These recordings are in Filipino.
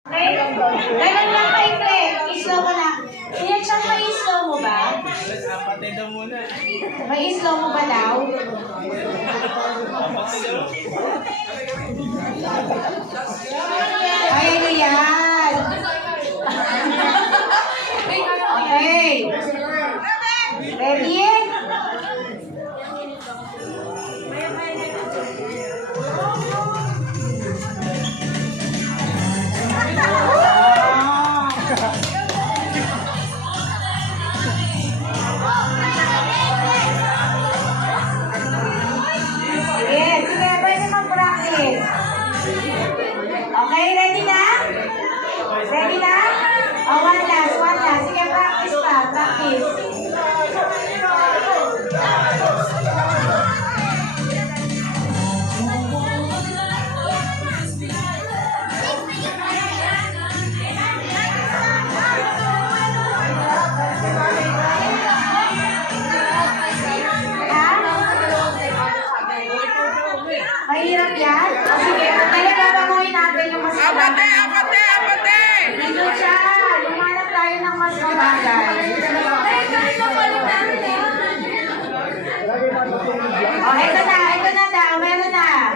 Okay? Ganun lang kaimple. I-slow mo na. Sinachan, may i-slow mo ba? Apatay daw muna. May i-slow mo ba daw? Ay, ano yan? Okay. Ready? Yes, sige, pwede mag-practice. Okay, ready na? Ready na? Oh, one last. Sige, practice pa, practice. Mahirap yan? O sige, talaga baguhin natin yung mas mabagay. Apate! Dito siya. Lumanap tayo ng mas mabagay. O, eto na daw. Meron na.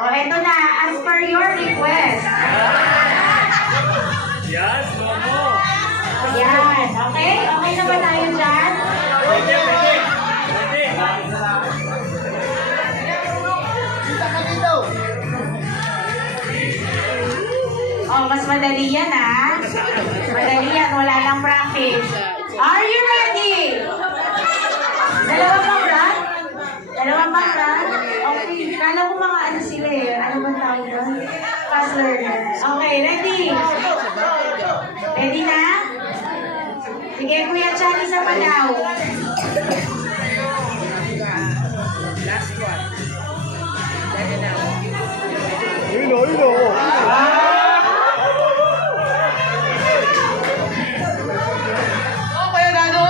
O, eto na. As per your request. Yes, Momo. Yan. Okay? Okay na ba tayo dyan? Pwede. Oh, mas madali yan, ha? Madali yan. Wala lang practice. Are you ready? Dalawang pang run? Okay. Kala ko mga ano sila eh. Ano ba tawag doon? Fast learner. Okay, ready? Ready na? Sige, Kuya Chan, isa pa daw. Last one. Lagi na. Ilo. Kuya Gano!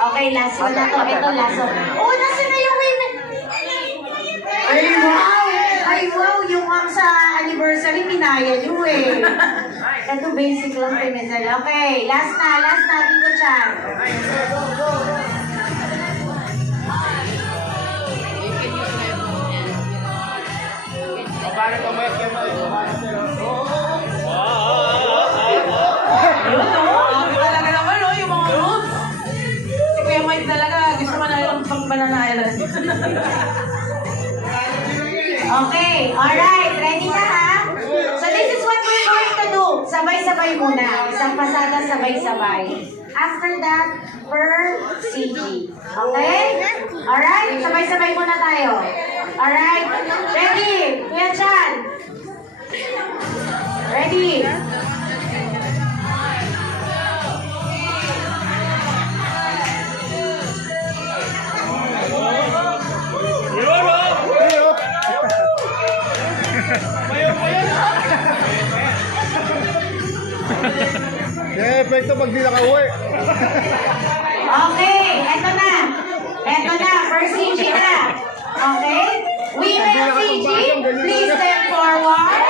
Okay, last one na to. Ito, last one. Oh, nasa na yung women? Ay, wow. Yung sa anniversary, pinaya nyo eh. Ito, basic lang pimensal. Okay, last na. Dito, Chan. Paano ka may kema? Ayun, no? Talaga naman, no? Yung mga rules. Si Kuya Mike talaga, gusto mo na yung pang-banana-island. Okay, alright. Ready na, ha? So, this is what we're going to do. Sabay-sabay muna. Isang pasada, sabay-sabay. After that, per CG. Okay? Alright? Sabay-sabay muna tayo. Alright? Ready? Kuya Chan? Ready? Kaya epekto pag di nakauwi. Okay, eto na. Per CG na. Okay? Women CG, please step forward.